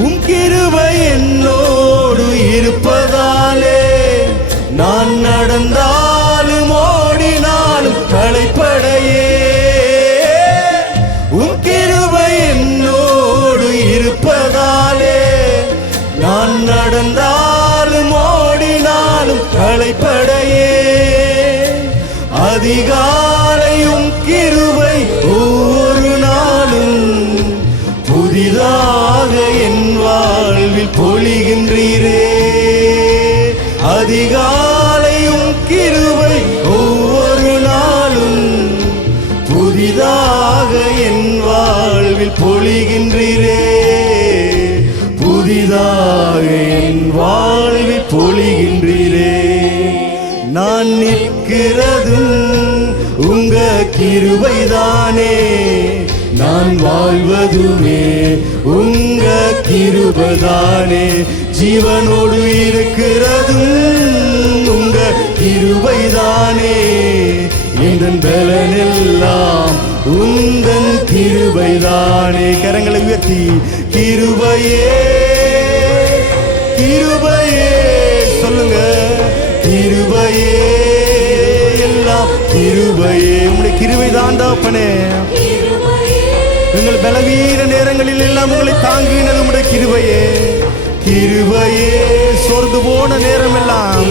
உம் கிருபை என்னோடு இருப்பதாலே நான் நடந்தாலும் ஓடினாலும் களைப்படையே. உம் கிருபை என்னோடு இருப்பதாலே நான் நடந்தாலும் ஓடினாலும் களைப்படையே. அதிகாலையும் கிருபை ஒவ்வொரு நாளும் புதிதாக என் வாழ்வில் பொழிகின்றீரே. அதிகாலையும் கிருபை ஒவ்வொரு நாளும் புதிதாக என் வாழ்வில் பொழிகின்றீரே. புதிதாக என் வாழ்வில் பொழிகின்றீரே. நான் நிற்கிறதும் உங்க கிருபைதானே, நான் வாழ்வதுமே உங்க கிருபைதானே. ஜீவனோடு இருக்கிறதும் உங்க கிருபைதானே, என் பலனெல்லாம் உந்தன் கிருபைதானே. கரங்களை உயர்த்தி கிருபையே கிருபையே சொல்லுங்க. கிருபையே எல்லாம் கிருபையே. உங்களுடைய கிருபைதான் தகப்பனே. உங்கள் பலவீன நேரங்களில் எல்லாம் உங்களை தாங்கினது உங்களுடைய கிருபையே. கிருபையே சோர்ந்து போன நேரம் எல்லாம்